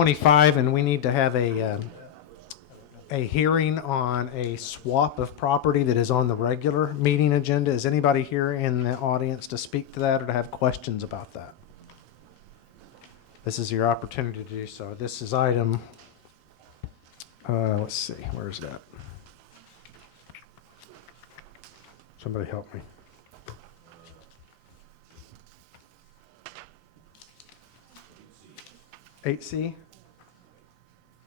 25, and we need to have a hearing on a swap of property that is on the regular meeting agenda. Is anybody here in the audience to speak to that or to have questions about that? This is your opportunity to do so. This is item, let's see, where's that? Somebody help me. 8C?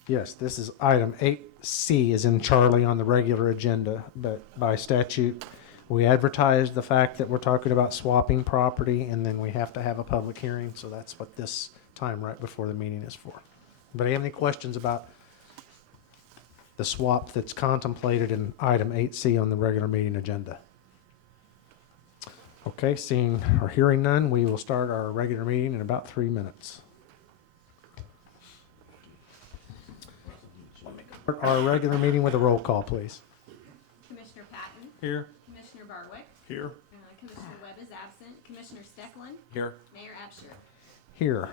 Yes, this is item 8C is in Charlie on the regular agenda, but by statute, we advertised the fact that we're talking about swapping property, and then we have to have a public hearing, so that's what this time right before the meeting is for. But do you have any questions about the swap that's contemplated in item 8C on the regular meeting agenda? Okay, seeing or hearing none, we will start our regular meeting in about 3 minutes. Our regular meeting with a roll call, please. Commissioner Patton. Here. Commissioner Barwick. Here. Commissioner Webb is absent. Commissioner Stecklin. Here. Mayor Absher. Here.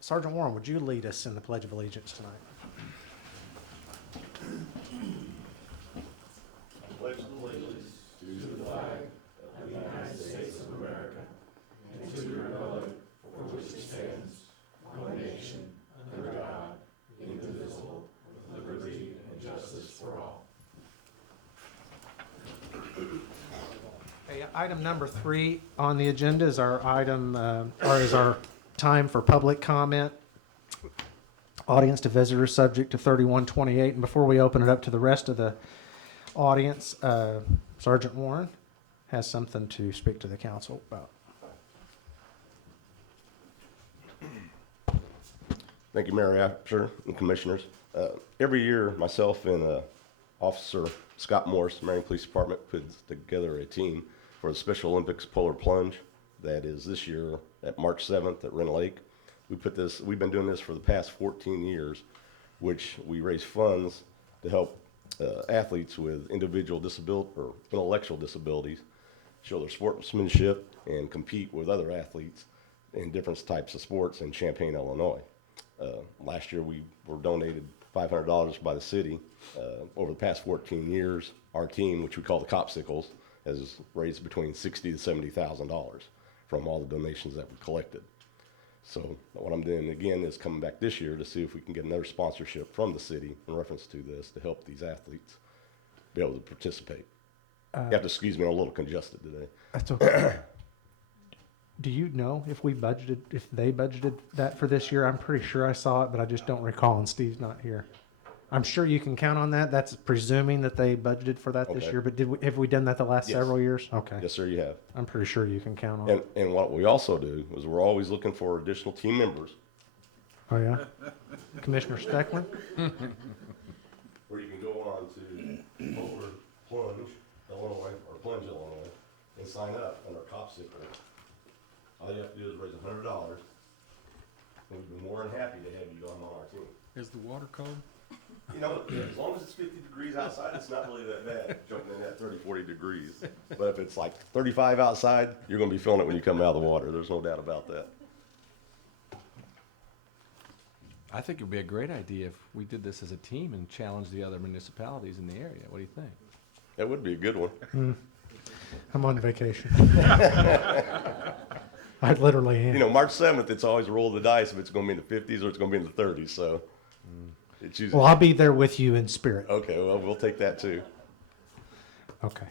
Sergeant Warren, would you lead us in the Pledge of Allegiance tonight? Pledge allegiance to the flag of the United States of America and to the republic for which it stands, one nation, under God, indivisible, with liberty and justice for all. Okay, item number 3 on the agenda is our item, or is our time for public comment. Audience to visitors subject to 3128. And before we open it up to the rest of the audience, Sergeant Warren has something to speak to the council about. Thank you, Mayor Absher and Commissioners. Every year, myself and Officer Scott Morris, Marion Police Department, puts together a team for the Special Olympics Polar Plunge. That is this year at March 7th at Wren Lake. We've been doing this for the past 14 years, which we raise funds to help athletes with individual disability or intellectual disabilities show their sportsmanship and compete with other athletes in different types of sports in Champaign, Illinois. Last year we were donated $500 by the city. Over the past 14 years, our team, which we call the Copsicles, has raised between $60,000 to $70,000 from all the donations that we collected. So what I'm doing again is coming back this year to see if we can get another sponsorship from the city in reference to this to help these athletes be able to participate. You have to excuse me, I'm a little congested today. That's okay. Do you know if they budgeted that for this year? I'm pretty sure I saw it, but I just don't recall, and Steve's not here. I'm sure you can count on that. That's presuming that they budgeted for that this Okay. year, but have we done that the last Yes. several years? Okay. Yes, sir, you have. I'm pretty sure you can count on it. And what we also do is we're always looking for additional team members Oh, yeah? Commissioner Stecklin? where you can go on to Polar Plunge, Illinois, or Plunge, Illinois, and sign up under Copsicle. All you have to do is raise $100, and we'd be more than happy to have you on our team. Is the water cold? You know, as long as it's 50 degrees outside, it's not really that bad, jumping in at 30, 40 degrees. But if it's like 35 outside, you're going to be feeling it when you come out of the water. There's no doubt about that. I think it would be a great idea if we did this as a team and challenged the other municipalities in the area. What do you think? That would be a good one. I'm on vacation. I literally am. You know, March 7th, it's always a roll of the dice if it's going to be in the 50s or it's going to be in the 30s. So it's usually. Well, I'll be there with you in spirit. Okay, well, we'll take that too. Okay.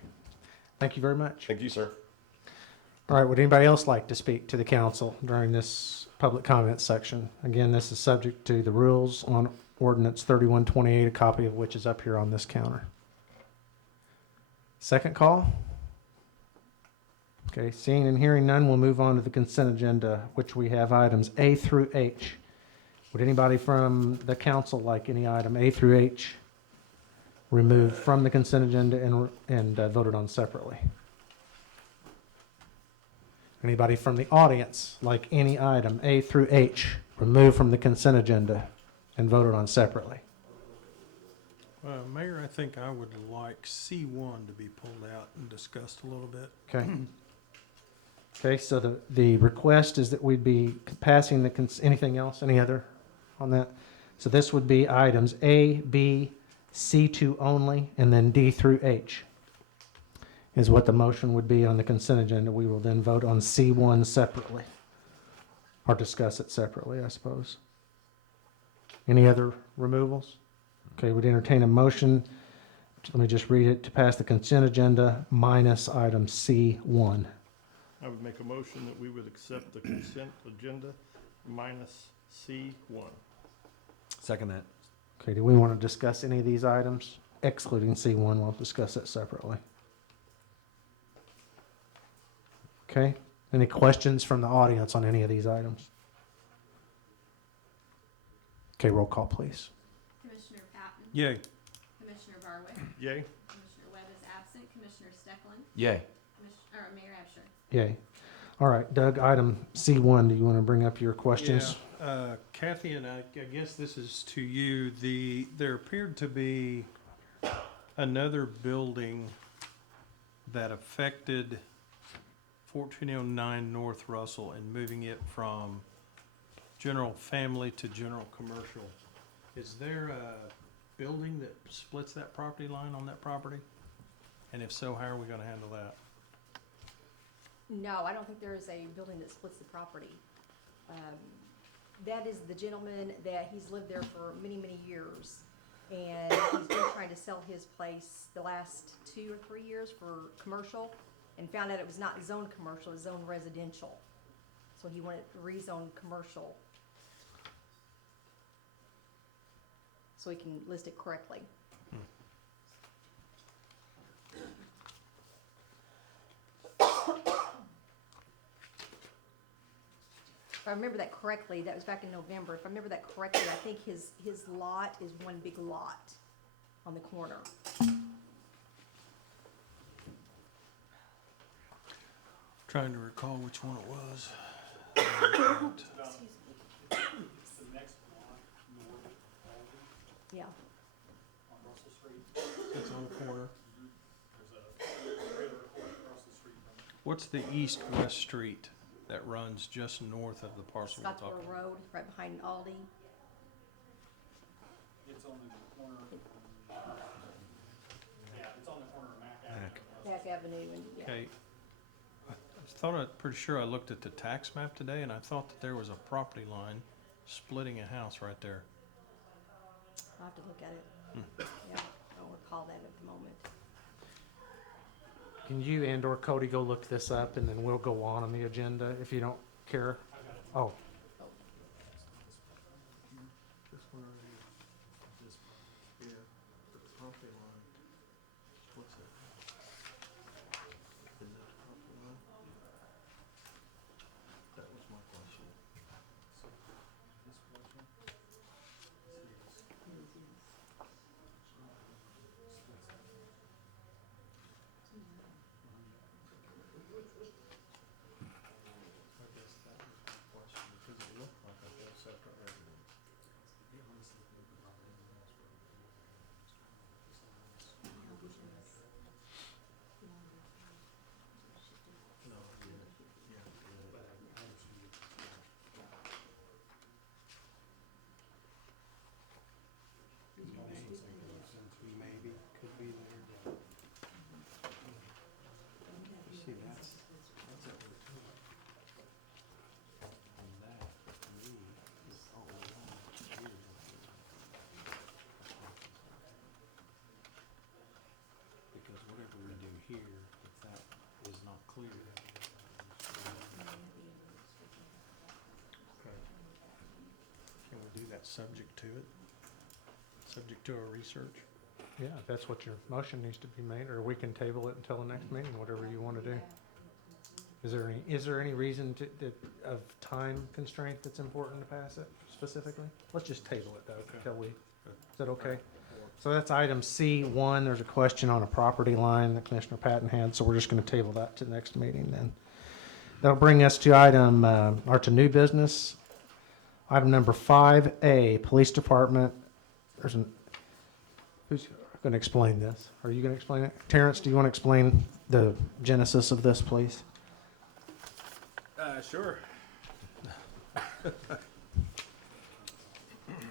Thank you very much. Thank you, sir. All right, would anybody else like to speak to the council during this public comment section? Again, this is subject to the rules on Ordinance 3128, a copy of which is up here on this counter. Second call? Okay, seeing and hearing none, we'll move on to the consent agenda, which we have items A through H. Would anybody from the council like any item A through H removed from the consent agenda and voted on separately? Anybody from the audience like any item A through H removed from the consent agenda and voted on separately? Mayor, I think I would like C1 to be pulled out and discussed a little bit. Okay. Okay, so the request is that we'd be passing anything else, any other on that? So this would be items A, B, C2 only, and then D through H is what the motion would be on the consent agenda. We will then vote on C1 separately, or discuss it separately, I suppose. Any other removals? Okay, we'd entertain a motion, let me just read it, to pass the consent agenda minus item C1. I would make a motion that we would accept the consent agenda minus C1. Second that. Okay, do we want to discuss any of these items? Excluding C1, we'll discuss it separately. Okay, any questions from the audience on any of these items? Okay, roll call, please. Commissioner Patton. Yay. Commissioner Barwick. Yay? Commissioner Webb is absent. Commissioner Steckland. Yay. Mayor Absher. Yay. All right, Doug, item C1, do you want to bring up your questions? Yeah, Kathy, and I guess this is to you, there appeared to be another building that affected 1409 North Russell and moving it from general family to general commercial. Is there a building that splits that property line on that property? And if so, how are we gonna handle that? No, I don't think there is a building that splits the property. That is the gentleman that he's lived there for many, many years. And he's been trying to sell his place the last 2 or 3 years for commercial and found out it was not zoned commercial, it was zoned residential. So he wanted to rezone commercial. So he can list it correctly. If I remember that correctly, that was back in November. If I remember that correctly, I think his lot is one big lot on the corner. Trying to recall which one it was. Yeah. It's on the corner. What's the east-west street that runs just north of the parcel we're talking Scottsboro about? Road, right behind Aldi. It's on the corner, yeah, it's on the corner of Mac Mac. Avenue. Back Avenue and, yeah. Okay. Pretty sure I looked at the tax map today and I thought that there was a property line splitting a house right there. I'll have to look at it. Yeah, I don't recall that at the moment. Can you and/or Cody go look this up, and then we'll go on the agenda if you don't care? Oh, This one right here. This, yeah, the property line. What's that? Is that the property line? That was my question. I guess that was my question, because it looked like a whole separate residence. No, yeah, maybe could be there, but. You see, that's up there too. And that, to me, is all along here. Because whatever we do here, if that is not clear. Okay. Can we do that subject to it? Subject to our research? yeah, if that's what your motion needs to be made, or we can table it until the next meeting, whatever you want to do. Is there any reason of time constraint that's important to pass it specifically? Let's just table it though, until is that okay? So that's item C1. There's a question on a property line that Commissioner Patton had, so we're just going to table that to the next meeting then. That'll bring us to or to new business. Item number 5A, Police Department. Who's going to explain this? Are you going to explain it? Terrence, do you want to explain the genesis of this, please? Sure.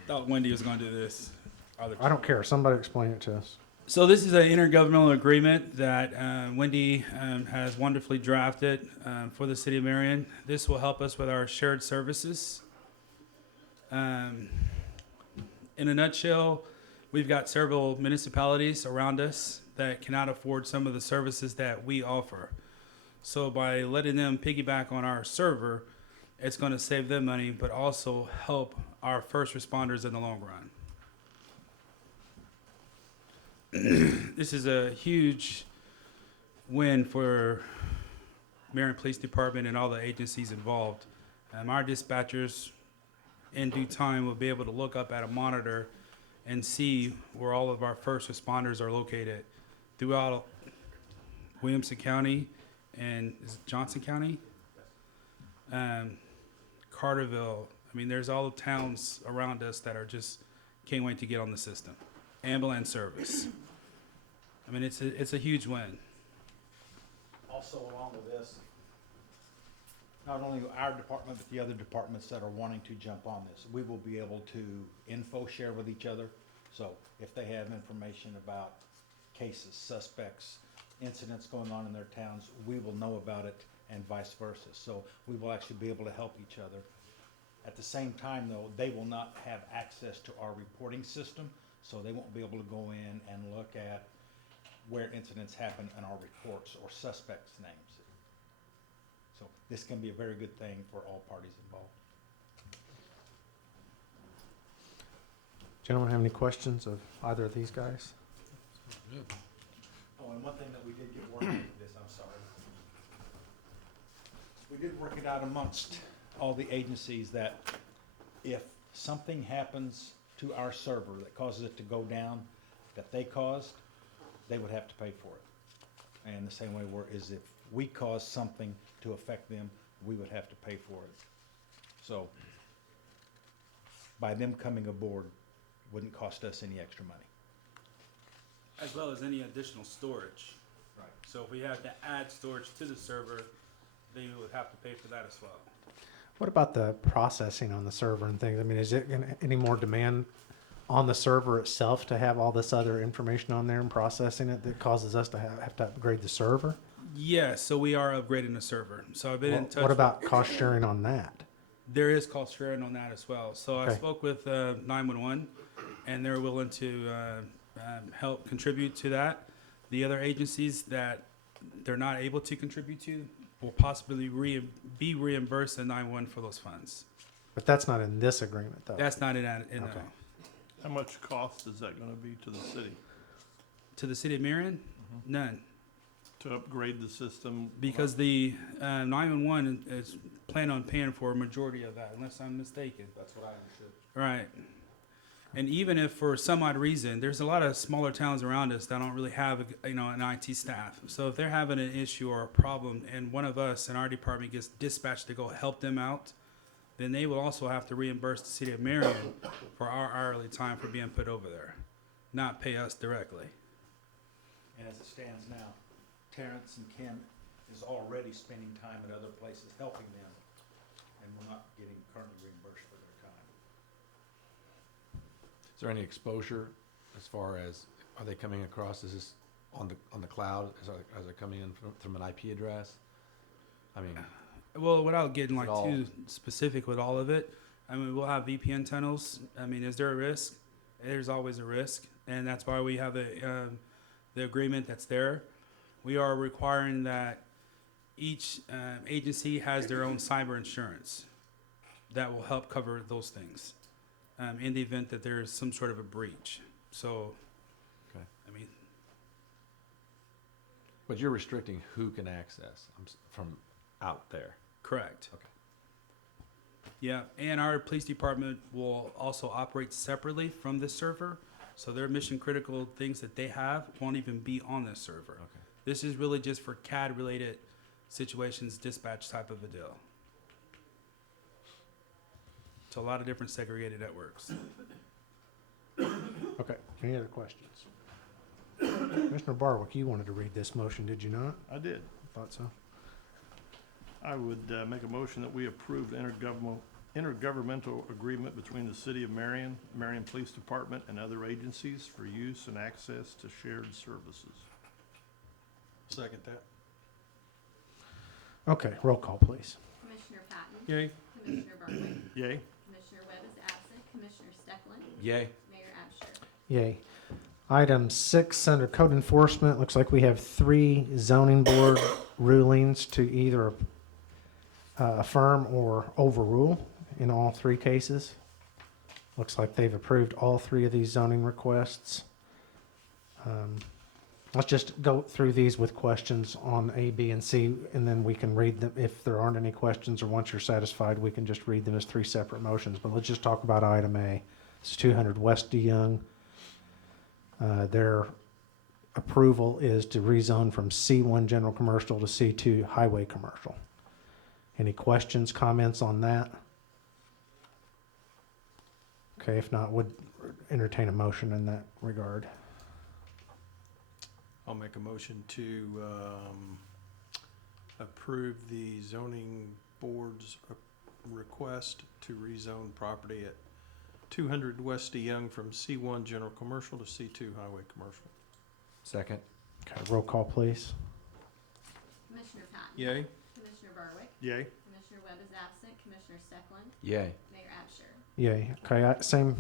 thought Wendy was gonna do this. I don't care. Somebody explain it to us. So this is an intergovernmental agreement that Wendy has wonderfully drafted for the city of Marion. This will help us with our shared services. In a nutshell, we've got several municipalities around us that cannot afford some of the services that we offer. So by letting them piggyback on our server, it's going to save them money, but also help our first responders in the long run. This is a huge win for Marion Police Department and all the agencies involved. Our dispatchers, in due time, will be able to look up at a monitor and see where all of our first responders are located throughout Williamson County and is it Johnson County? Carterville. I mean, there's all the towns around us that are just can't wait to get on the system. Ambulance service. I mean, it's a huge win. Also, along with this, not only our department, but the other departments that are wanting to jump on this, we will be able to info share with each other. So if they have information about cases, suspects, incidents going on in their towns, we will know about it and vice versa. So we will actually be able to help each other. At the same time, though, they will not have access to our reporting system, so they won't be able to go in and look at where incidents happen in our reports or suspects' names. So this can be a very good thing for all parties involved. Gentlemen, have any questions of either of these guys? Oh, and one thing that we did get working with this, I'm sorry. We did work it out amongst all the agencies that if something happens to our server that causes it to go down, that they caused, they would have to pay for it. And the same way is if we cause something to affect them, we would have to pay for it. So by them coming aboard, wouldn't cost us any extra money. As well as any additional storage. Right. So if we had to add storage to the server, they would have to pay for that as well. What about the processing on the server and things? I mean, is it any more demand on the server itself to have all this other information on there and processing it that causes us to have to upgrade the server? Yes, so we are upgrading the server. So I've been in touch. What about cost sharing on that? There is cost sharing on that as well. So I Okay. spoke with 911, and they're willing to help contribute to that. The other agencies that they're not able to contribute to will possibly be reimbursed in 911 for those funds. But that's not in this agreement, though. That's not in Okay. How much cost is that gonna be to the city to the city of Marion. None, to upgrade the system? because the 911 is planning on paying for a majority of that, unless I'm mistaken. That's what I understood. Right. And even if for some odd reason, there's a lot of smaller towns around us that don't really have, an IT staff. So if they're having an issue or a problem and one of us in our department gets dispatched to go help them out, then they will also have to reimburse the city of Marion for our hourly time for being put over there, not pay us directly. And as it stands now, Terrence and Kim is already spending time at other places helping them, and we're not getting currently reimbursed for their time. Is there any exposure as far as, are they coming across, is this on the cloud, as they're coming in from an IP address? I mean, Well, without getting like It all- too specific with all of it, I mean, we'll have VPN tunnels. I mean, is there a risk? There's always a risk, and that's why we have the agreement that's there. We are requiring that each agency has their own cyber insurance that will help cover those things in the event that there is some sort of a breach. So, Okay. I mean, but you're restricting who can access from out there. correct. Okay. Yeah, and our police department will also operate separately from this server, so their mission critical things that they have won't even be on this server. Okay. This is really just for CAD related situations, dispatch type of a deal. So a lot of different segregated networks. Okay, any other questions? Commissioner Barwick, you wanted to read this motion, did you not? I did. Thought so. I would make a motion that we approve the intergovernmental agreement between the City of Marion, Marion Police Department, and other agencies for use and access to shared services. Second that. Okay, roll call, please. Commissioner Patton. Yay. Commissioner Barwick. Yay? Commissioner Webb is absent. Commissioner Steckland. Yay. Mayor Absher. Yay. Item 6, under code enforcement, looks like we have 3 zoning board rulings to either affirm or overrule in all 3 cases. Looks like they've approved all 3 of these zoning requests. Let's just go through these with questions on A, B, and C, and then we can read them. If there aren't any questions, or once you're satisfied, we can just read them as 3 separate motions. But let's just talk about item A. It's 200 West DeYoung. Their approval is to rezone from C1 general commercial to C2 highway commercial. Any questions, comments on that? Okay, if not, would entertain a motion in that regard. I'll make a motion to approve the zoning board's request to rezone property at 200 West DeYoung from C1 general commercial to C2 highway commercial. Second. Okay, roll call, please. Commissioner Patton. Yay. Commissioner Barwick. Yay? Commissioner Webb is absent. Commissioner Steckland. Yay. Mayor Absher. Yay. Okay, same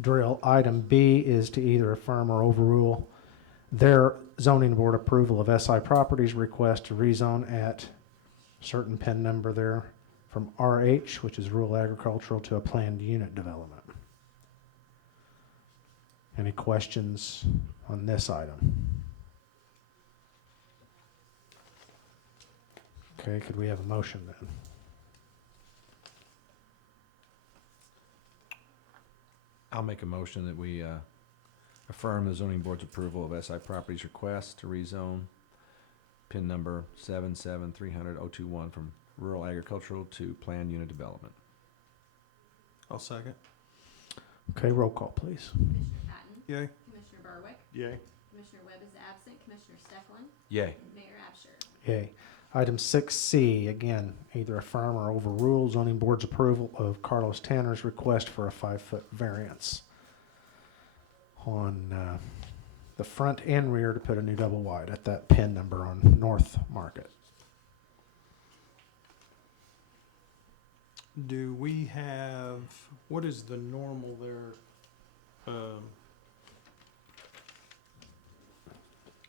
drill. Item B is to either affirm or overrule their zoning board approval of SI Properties request to rezone at certain PIN number there from RH, which is rural agricultural, to a planned unit development. Any questions on this item? Okay, could we have a motion then? I'll make a motion that we affirm the zoning board's approval of SI Properties request to rezone PIN number 77300-021 from rural agricultural to planned unit development. I'll second. Okay, roll call, please. Commissioner Patton. Yay. Commissioner Barwick. Yay? Commissioner Webb is absent. Commissioner Steckland. Yay. Mayor Absher. Yay. Item 6C, again, either affirm or overrule zoning board's approval of Carlos Tanner's request for a 5-foot variance on the front and rear to put a new double wide at that PIN number on North Market. Do we have, what is the normal there?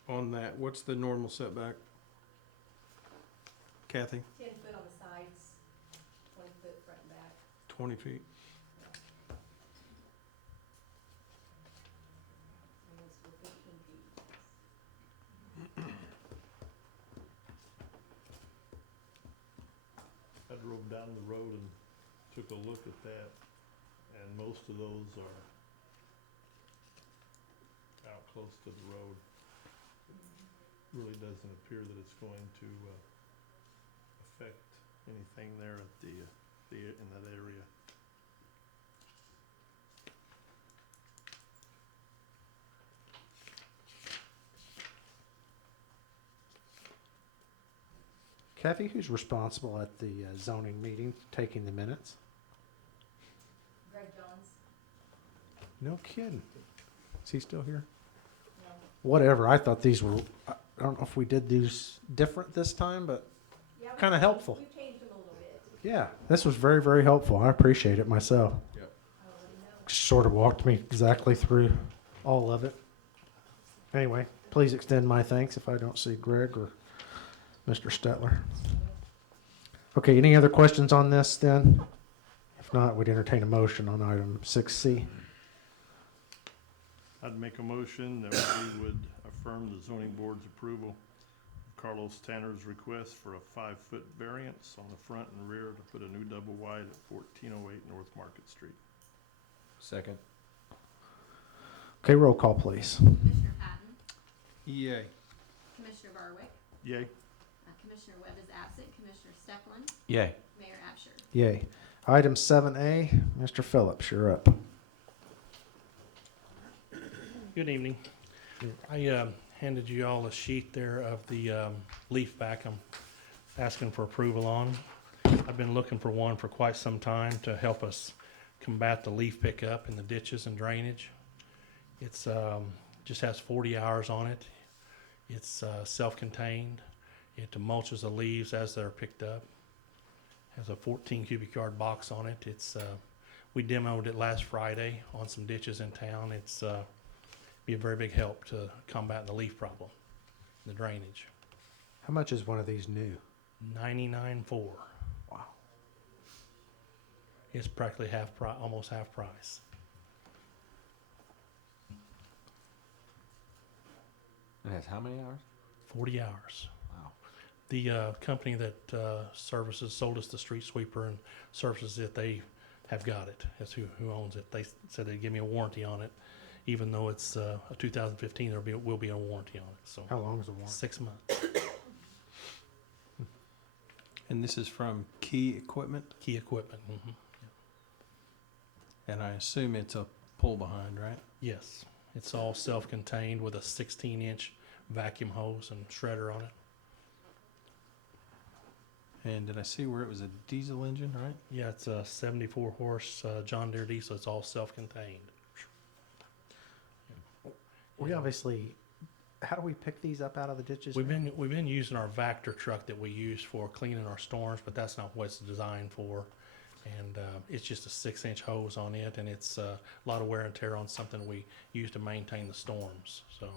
On that, what's the normal setback? Kathy, 10 foot on the sides, 20 foot front and back. 20 feet? And it's for 15 feet. I drove down the road and took a look at that, and most of those are out close to the road. Really doesn't appear that it's going to affect anything there at in that area. Kathy, who's responsible at the zoning meeting, taking the minutes? Greg Johns? No kidding. Is he still here? No. Whatever, I thought these were, I don't know if we did these different this time, but Yeah, we Kinda changed- helpful. We changed them a little bit. yeah, this was very, very helpful. I appreciate it myself. I already know. Sort of walked me exactly through all of it. Anyway, please extend my thanks if I don't see Greg or Mr. Stetler. Okay, any other questions on this then? If not, we'd entertain a motion on item 6C. I'd make a motion that we would affirm the zoning board's approval of Carlos Tanner's request for a 5-foot variance on the front and rear to put a new double wide at 1408 North Market Street. Second. Okay, roll call, please. Commissioner Patton. Yay. Commissioner Barwick. Yay? Commissioner Webb is absent. Commissioner Steckland. Yay. Mayor Absher. Yay. Item 7A, Mr. Phillips, you're up. Good evening. I handed you all a sheet there of the leaf back I'm asking for approval on. I've been looking for one for quite some time to help us combat the leaf pickup in the ditches and drainage. It's, just has 40 hours on it. It's, self-contained. It mulches the leaves as they're picked up. Has a 14 cubic yard box on it. It's, we demoed it last Friday on some ditches in town. It's, be a very big help to combat the leaf problem, the drainage. How much is one of these new? 99.4. Wow. It's practically almost half price. It has how many hours? 40 hours. Wow. The company that sold us the street sweeper and services it, they have got it. That's who owns it. They said they'd give me a warranty on it. Even though it's a 2015, will be a warranty on it. So How long is the warranty? 6 months. And this is from Key Equipment, Key equipment. Hmm. and I assume it's a pull behind, right? Yes, it's all self-contained with a 16-inch vacuum hose and shredder on it. And did I see where it was a diesel engine, right? Yeah, it's a 74 horse John Deere diesel. It's all self-contained. We obviously, how do we pick these up out of the ditches? We've been using our Vector truck that we use for cleaning our storms, but that's not what it's designed for. And it's just a 6-inch hose on it, and it's a lot of wear and tear on something we use to maintain the storms. So,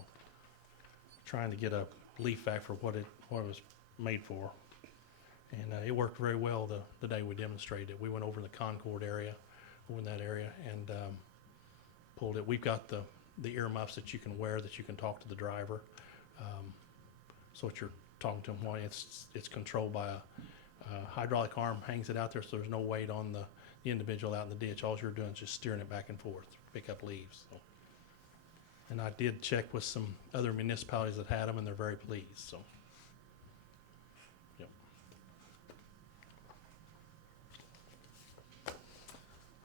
trying to get a leaf vac for what it was made for, and it worked very well the day we demonstrated it. We went over in the Concord area, over in that area, and pulled it. We've got the earmuffs that you can wear, that you can talk to the driver. So what you're talking to him while it's controlled by a hydraulic arm, hangs it out there, so there's no weight on the individual out in the ditch. All you're doing is just steering it back and forth, pick up leaves. So. And I did check with some other municipalities that had them, and they're very pleased. So, yep.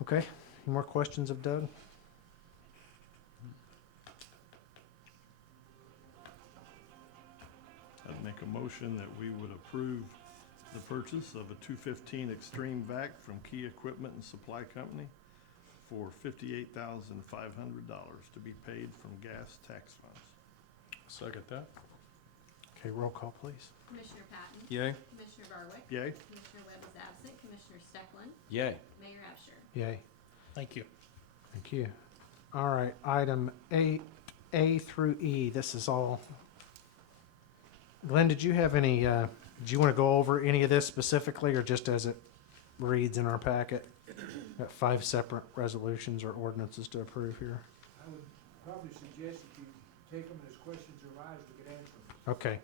Okay, any more questions of Doug? I'd make a motion that we would approve the purchase of a 215 Extreme Vac from Key Equipment and Supply Company for $58,500 to be paid from gas tax funds. Second that. Okay, roll call, please. Commissioner Patton? Yay. Commissioner Barwick? Yay? Commissioner Webb is absent. Commissioner Steckland? Yay. Mayor Absher? Yay. Thank you. Thank you. All right, item A through E, this is all. Glenn, did you have any, did you want to go over any of this specifically, or just as it reads in our packet? Got 5 separate resolutions or ordinances to approve here. I would probably suggest that you take them as questions arise, we could answer them. Okay.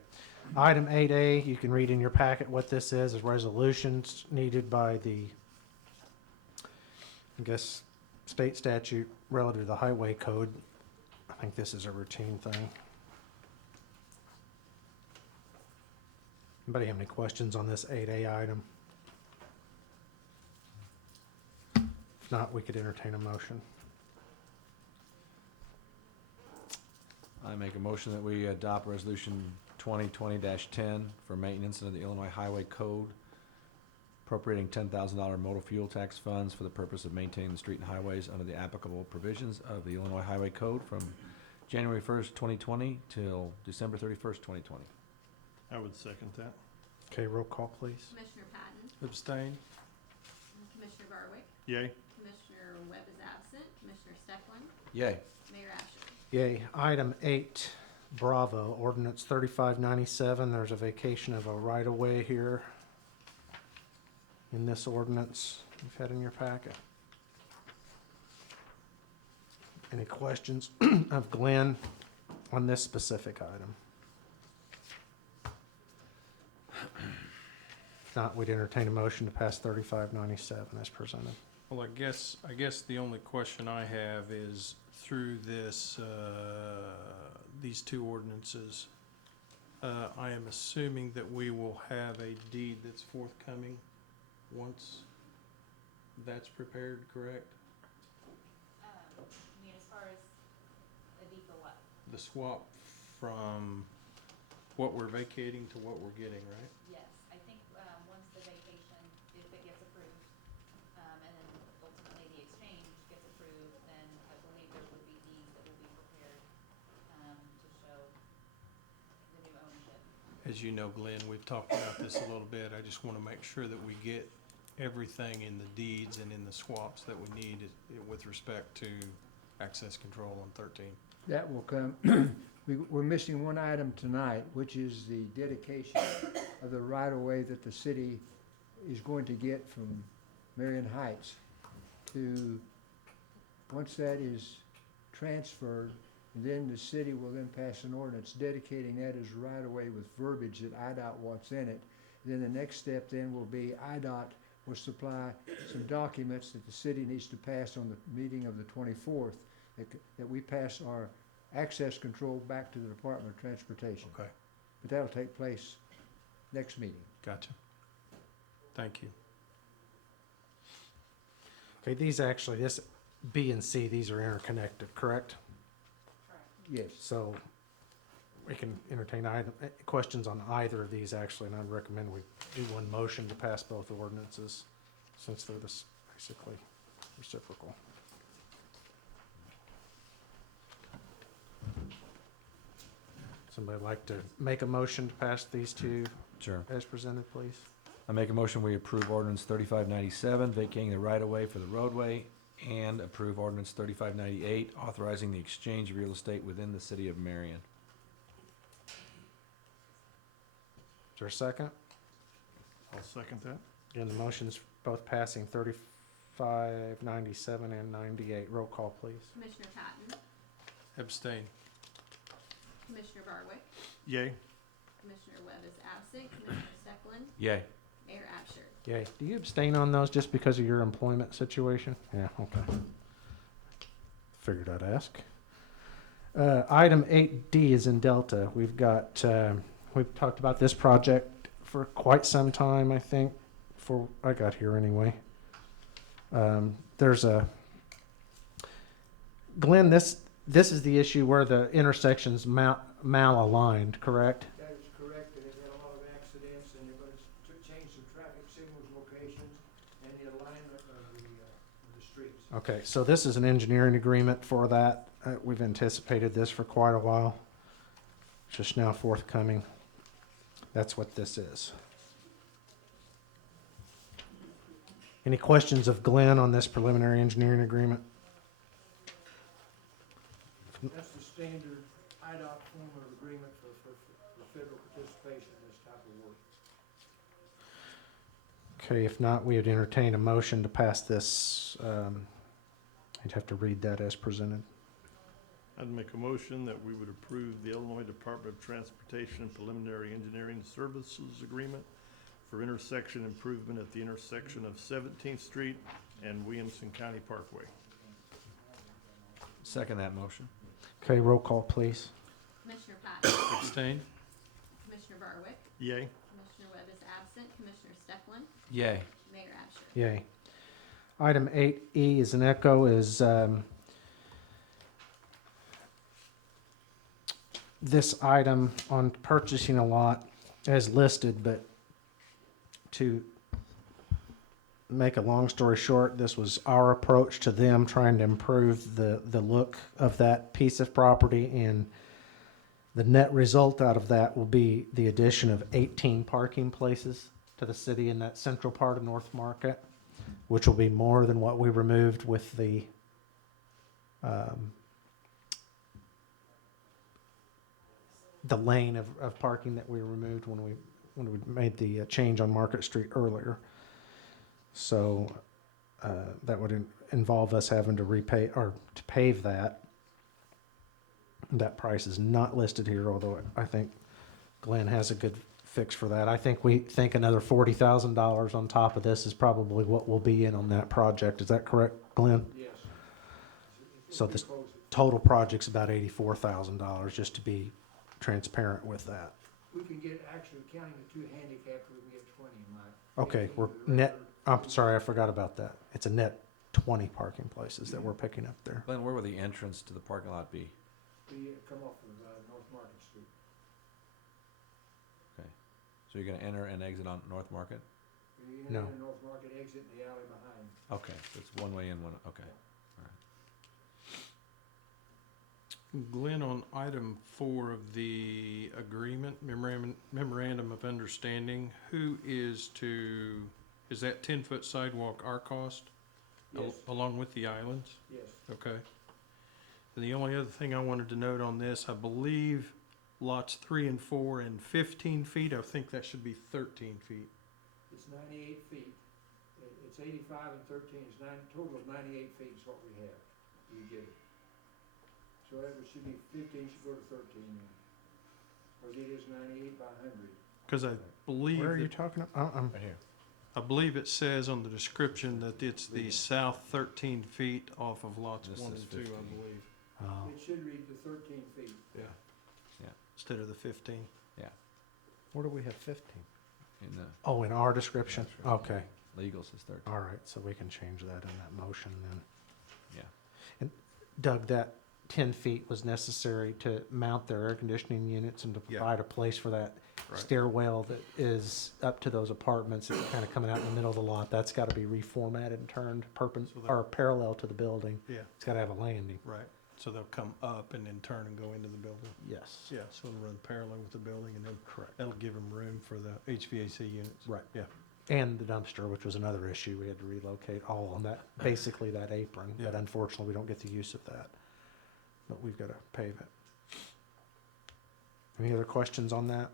Item 8A, you can read in your packet what this is resolutions needed by the, I guess, state statute relative to the highway code. I think this is a routine thing. Anybody have any questions on this 8A item? If not, we could entertain a motion. I make a motion that we adopt resolution 2020-10 for maintenance under the Illinois Highway Code, appropriating $10,000 motor fuel tax funds for the purpose of maintaining the street and highways under the applicable provisions of the Illinois Highway Code from January 1st, 2020 till December 31st, 2020. I would second that. Okay, roll call, please. Commissioner Patton? Abstain. Commissioner Barwick? Yay? Commissioner Webb is absent. Commissioner Steckland? Yay. Mayor Absher? Yay. Item 8, Bravo, ordinance 3597. There's a vacation of a right-of-way here in this ordinance you've had in your packet. Any questions of Glenn on this specific item? If not, we'd entertain a motion to pass 3597 as presented. Well, I guess the only question I have is through this, these 2 ordinances, I am assuming that we will have a deed that's forthcoming once that's prepared, correct? I mean, as far as a deed for what? The swap from what we're vacating to what we're getting, right? Yes, I think, once the vacation, if As you know, Glenn, we've talked about this a little bit. I just want to make sure that we get everything in the deeds and in the swaps that we need with respect to access control on 13. That will come, we're missing one item tonight, which is the dedication of the right-of-way that the city is going to get from Marion Heights to, once that is transferred, then the city will then pass an ordinance dedicating that as right-of-way with verbiage that IDOT wants in it. Then the next step then will be IDOT will supply some documents that the city needs to pass on the meeting of the 24th, that we pass our access control back to the Department of Transportation. Okay, But that'll take place next meeting. gotcha. Thank you. Okay, these actually, this B and C, these are interconnected, correct? Yes. So we can entertain questions on either of these actually, and I'd recommend we do one motion to pass both ordinances since they're this basically reciprocal. Somebody like to make a motion to pass these two Sure. as presented, please? I make a motion, we approve ordinance 3597, vacating the right-of-way for the roadway, and approve ordinance 3598, authorizing the exchange of real estate within the city of Marion. Is there a second? I'll second that. Again, the motion's both passing 3597 and 98. Roll call, please. Commissioner Patton, Abstain. Commissioner Barwick, Yay. Commissioner Webb is absent, Commissioner Stefan, Yay. Mayor Absher. Yay. Do you abstain on those just because of your employment situation? Yeah, okay. Figured I'd ask. Item 8D is in Delta. We've got, we've talked about this project for quite some time, I think, before I got here anyway. There's a, Glenn, this is the issue where the intersection's malaligned, correct? That is correct, and they've had a lot of accidents, and they're gonna change some traffic signals locations and the alignment of the streets. Okay, so this is an engineering agreement for that. We've anticipated this for quite a while. It's just now forthcoming. That's what this is. Any questions of Glenn on this preliminary engineering agreement? That's the standard IDOT form of agreement for federal participation in this type of work. Okay, if not, we would entertain a motion to pass this. I'd have to read that as presented. I'd make a motion that we would approve the Illinois Department of Transportation Preliminary Engineering Services Agreement for intersection improvement at the intersection of 17th Street and Williamson County Parkway. Second that motion. Okay, roll call, please. Commissioner Patton, Abstain. Commissioner Barwick, Yay. Commissioner Webb is absent, Commissioner Stefan, Yay. Mayor Absher. Yay. Item 8E is an echo, is this item on purchasing a lot as listed, but to make a long story short, this was our approach to them trying to improve the look of that piece of property, and the net result out of that will be the addition of 18 parking places to the city in that central part of North Market, which will be more than what we removed with the lane of parking that we removed when we made the change on Market Street earlier. So that would involve us having to repay or to pave that. That price is not listed here, although I think Glenn has a good fix for that. I think we think another $40,000 on top of this is probably what will be in on that project. Is that correct, Glenn? Yes. So this total project's about $84,000, just to be transparent with that. We can get, actually counting the two handicapped, we can get 20 in my. Okay, we're net, I'm sorry, I forgot about that. It's a net 20 parking places that we're picking up there. Glenn, where will the entrance to the parking lot be? We come off of North Market Street. So you're gonna enter and exit on North Market? You No. enter North Market, exit in the alley behind. Okay, so it's one way in, one, okay. Glenn, on item 4 of the agreement, memorandum of understanding, is that 10-foot sidewalk our cost? Along with the islands? Yes. Okay. And the only other thing I wanted to note on this, I believe lots 3 and 4 and 15 feet, I think that should be 13 feet. It's 98 feet. It's 85 and 13, it's total of 98 feet is what we have. You get it. So it should be 15, should go to 13 then. Because it is 98 by 100. Because I believe, Where are you that- talking about? Right here. I believe it says on the description that it's the south 13 feet off of lots This 1 is and 2, I 15. believe. Oh, It should read the 13 feet. Yeah. Yeah. Instead of the 15. where do we have 15? In the Oh, in our description? That's right. Okay, legal says 13. all right, so we can change that in that motion then. Yeah. Doug, that 10 feet was necessary to mount their air conditioning units and to Yeah. provide a place for that Right. stairwell that is up to those apartments that's kind of coming out in the middle of the lot. That's got to be reformatted and turned So that- or parallel to the building. Yeah, It's got to have a landing. right. So they'll come up and then turn and go into the building. Yes. Yeah, so it'll run parallel with the building and then Correct. that'll give them room for the HVAC units. Right. Yeah. And the dumpster, which was another issue. We had to relocate all on that, basically that apron. But Yeah. unfortunately, we don't get the use of that. But we've got to pave it. Any other questions on that?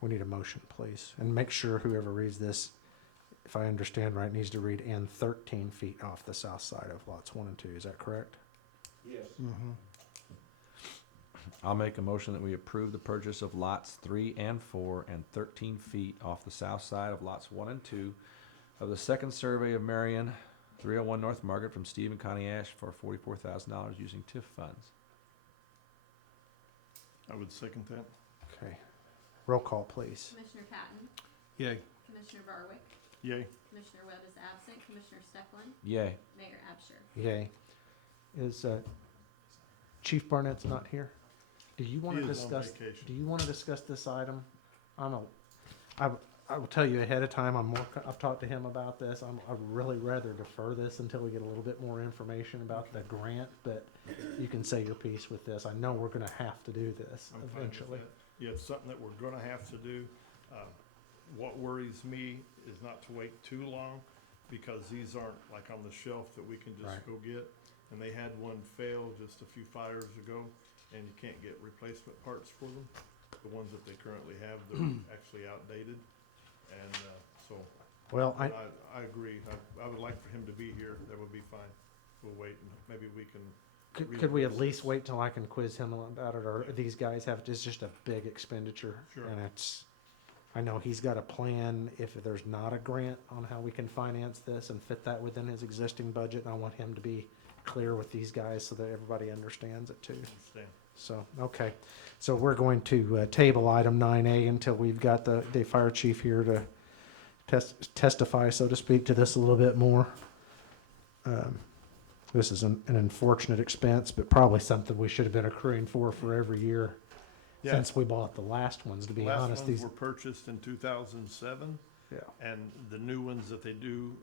We need a motion, please. And make sure whoever reads this, if I understand right, needs to read "and 13 feet off the south side of lots 1 and 2." Is that correct? Yes. Mm-hmm. I'll make a motion that we approve the purchase of lots 3 and 4 and 13 feet off the south side of lots 1 and 2 of the second survey of Marion, 301 North Market from Steve and Connie Ash for $44,000 using TIF funds. I would second that. Okay. Roll call, please. Commissioner Patton, Yay. Commissioner Barwick, Yay. Commissioner Webb is absent, Commissioner Stefan, Yay. Mayor Absher. Yay. Is Chief Barnett's not here? Do you want He to is on discuss? vacation. Do you want to discuss this item? I will tell you ahead of time. I've talked to him about this. I'd really rather defer this until we get a little bit more information about the grant. But you can say your piece with this. I know we're going to have to do this I'm fine with eventually. that. Yeah, it's something that we're gonna have to do. What worries me is not to wait too long, because these aren't like on the shelf that we can just Right. go get. And they had one fail just a few fires ago, and you can't get replacement parts for them. The ones that they currently have, they're actually outdated. And, so, Well, I agree. I would like for him to be here. That would be fine. We'll wait, and maybe we can. could we at least wait till I can quiz him about it, or these guys have, it's just a big expenditure. Sure. And I know he's got a plan if there's not a grant on how we can finance this and fit that within his existing budget. And I want him to be clear with these guys so that everybody understands it too. Understand. So, okay. So we're going to table item 9A until we've got the fire chief here to testify, so to speak, to this a little bit more. This is an unfortunate expense, but probably something we should have been accruing for every year Yeah. since we bought the last ones, to be Last honest. ones These, were purchased in 2007. yeah, And the new ones that they do,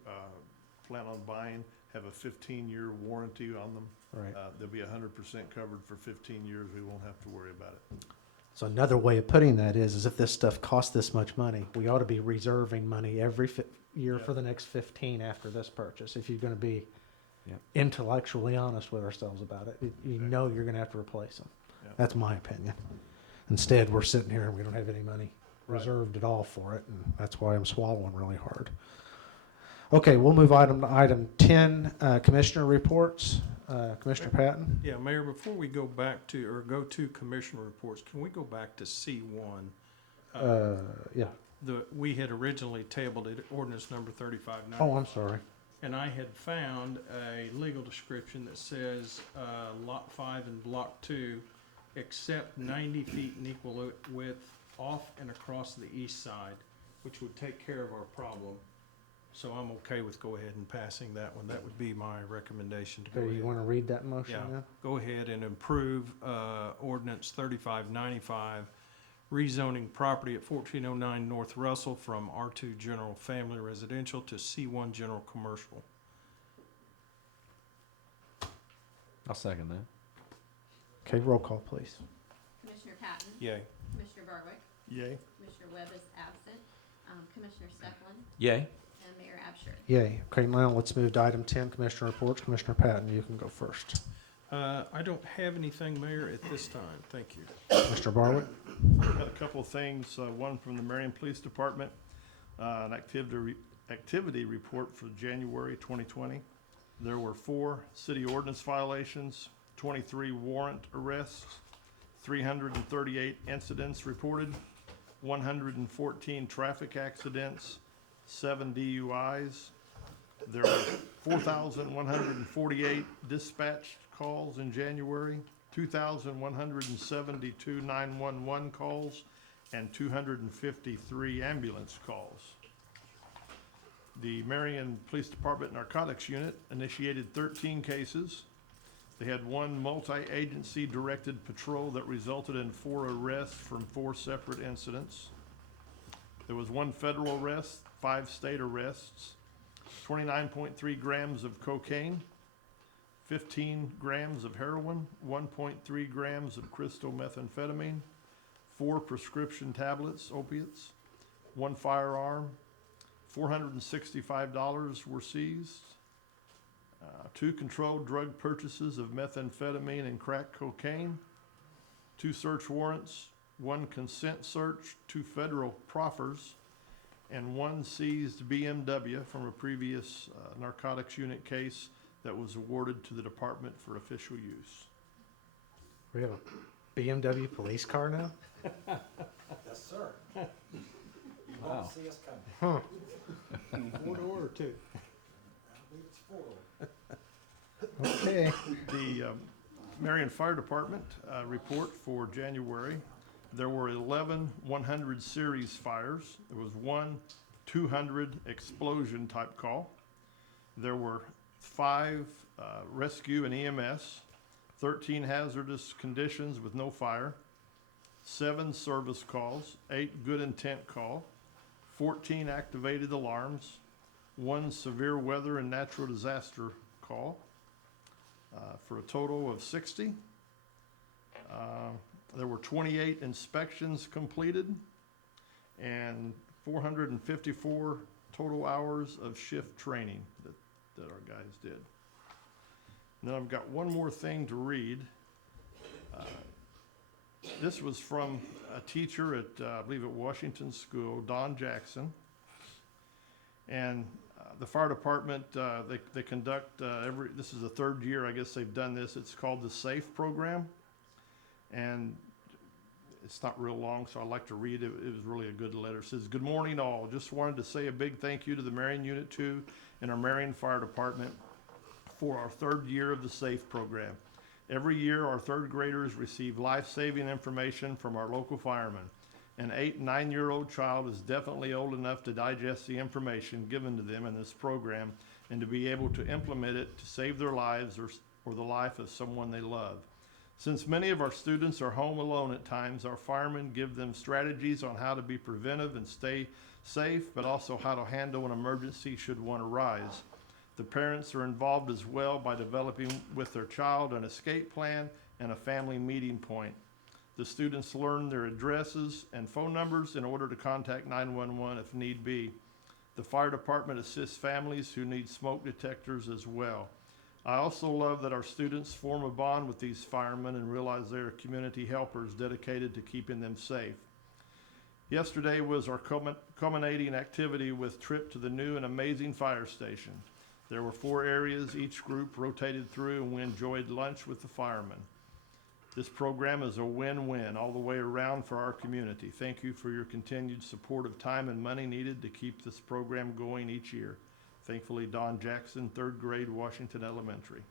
plan on buying have a 15-year warranty on them. right. They'll be 100% covered for 15 years. We won't have to worry about it. So another way of putting that is if this stuff costs this much money, we ought to be reserving money every year Yeah. for the next 15 after this purchase. If you're going to be Yep. intellectually honest with ourselves about it, you know you're going to have to replace them. Yeah. That's my opinion. Instead, we're sitting here and we don't have any money Right. reserved at all for it, and that's why I'm swallowing really hard. Okay, we'll move to item 10, commissioner reports. Commissioner Patton? Yeah, Mayor, before we go back to, or go to commissioner reports, can we go back to C1? Yeah. We had originally tabled it, ordinance number 3590. Oh, I'm sorry. And I had found a legal description that says, lot 5 and block 2, except 90 feet in equal width off and across the east side, which would take care of our problem. So I'm okay with go ahead and passing that one. That would be my recommendation to go Okay, ahead. you want to read that motion Yeah. then? Go ahead and approve, ordinance 3595, rezoning property at 1409 North Russell from R2 General Family Residential to C1 General Commercial. I'll second that. Okay, roll call, please. Commissioner Patton? Yay. Commissioner Barwick? Yay. Commissioner Webb is absent. Commissioner Stefan? Yay. And Mayor Absher. Yay. Okay, now let's move to item 10, Commissioner reports. Commissioner Patton, you can go first. I don't have anything, Mayor, at this time. Thank you. Mr. Barwick? Got a couple of things, one from the Marion Police Department, an activity report for January 2020. There were 4 city ordinance violations, 23 warrant arrests, 338 incidents reported, 114 traffic accidents, 7 DUIs. There were 4,148 dispatched calls in January, 2,172 911 calls, and 253 ambulance calls. The Marion Police Department Narcotics Unit initiated 13 cases. They had 1 multi-agency directed patrol that resulted in 4 arrests from 4 separate incidents. There was 1 federal arrest, 5 state arrests, 29.3 grams of cocaine, 15 grams of heroin, 1.3 grams of crystal methamphetamine, 4 prescription tablets, opiates, 1 firearm, $465 were seized, 2 controlled drug purchases of methamphetamine and crack cocaine, 2 search warrants, 1 consent search, 2 federal proffers, and 1 seized BMW from a previous narcotics unit case that was awarded to the department for official use. We have a BMW police car now? Yes, sir. You Wow. won't see us coming. 4-door or 2? I believe it's 4. Okay. The Marion Fire Department report for January, there were 11 100 series fires. There was 1 200 explosion type call. There were 5 rescue and EMS, 13 hazardous conditions with no fire, 7 service calls, 8 good intent call, 14 activated alarms, 1 severe weather and natural disaster call, for a total of 60. There were 28 inspections completed and 454 total hours of shift training that our guys did. And then I've got one more thing to read. This was from a teacher at, I believe at Washington School, Don Jackson. And the fire department, they conduct this is the 3rd year, I guess they've done this. It's called the SAFE program. And it's not real long, so I like to read it. It was really a good letter. It says, "Good morning all. Just wanted to say a big thank you to the Marion Unit 2 and our Marion Fire Department for our 3rd year of the SAFE program. Every year, our 3rd graders receive life-saving information from our local firemen. An 8 and 9-year-old child is definitely old enough to digest the information given to them in this program and to be able to implement it to save their lives or the life of someone they love. Since many of our students are home alone at times, our firemen give them strategies on how to be preventive and stay safe, but also how to handle an emergency should one arise. The parents are involved as well by developing with their child an escape plan and a family meeting point. The students learn their addresses and phone numbers in order to contact 911 if need be. The fire department assists families who need smoke detectors as well. I also love that our students form a bond with these firemen and realize they are community helpers dedicated to keeping them safe. Yesterday was our culminating activity with trip to the new and amazing fire station. There were 4 areas each group rotated through, and we enjoyed lunch with the firemen. This program is a win-win all the way around for our community. Thank you for your continued support of time and money needed to keep this program going each year. Thankfully, Don Jackson, 3rd grade, Washington Elementary."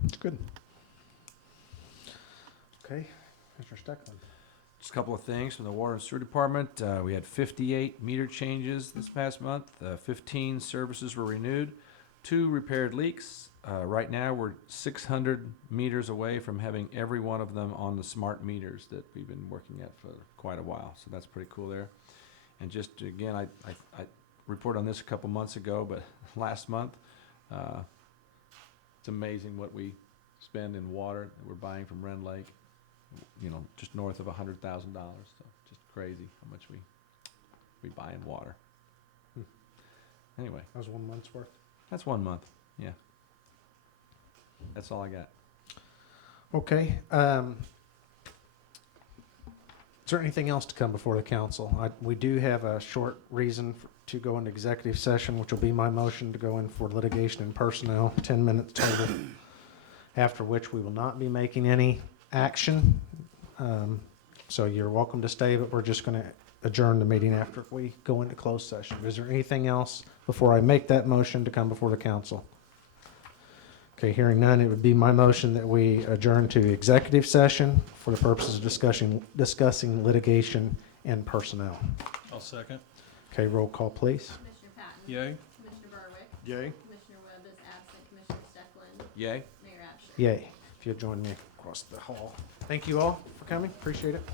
That's good. Okay, Mr. Steckland. Just a couple of things from the Water and Sewer Department. We had 58 meter changes this past month. 15 services were renewed, 2 repaired leaks. Right now, we're 600 meters away from having every one of them on the smart meters that we've been working at for quite a while. So that's pretty cool there. And just again, I reported on this a couple months ago, but last month, it's amazing what we spend in water that we're buying from Ren Lake. You know, just north of $100,000. So just crazy how much we buy in water. Anyway, That was 1 month's worth. that's 1 month. Yeah. That's all I got. Okay. Is there anything else to come before the council? We do have a short reason to go into executive session, which will be my motion to go in for litigation and personnel, 10 minutes total, after which we will not be making any action. So you're welcome to stay, but we're just going to adjourn the meeting after we go into closed session. Is there anything else before I make that motion to come before the council? Okay, hearing none, it would be my motion that we adjourn to executive session for the purposes of discussing litigation and personnel. I'll second. Okay, roll call, please. Commissioner Patton. Yay. Commissioner Berwick. Yay? Commissioner Webb is absent. Commissioner Stefan. Yay. Mayor Absher. Yay, if you'll join me across the hall. Thank you all for coming, appreciate it.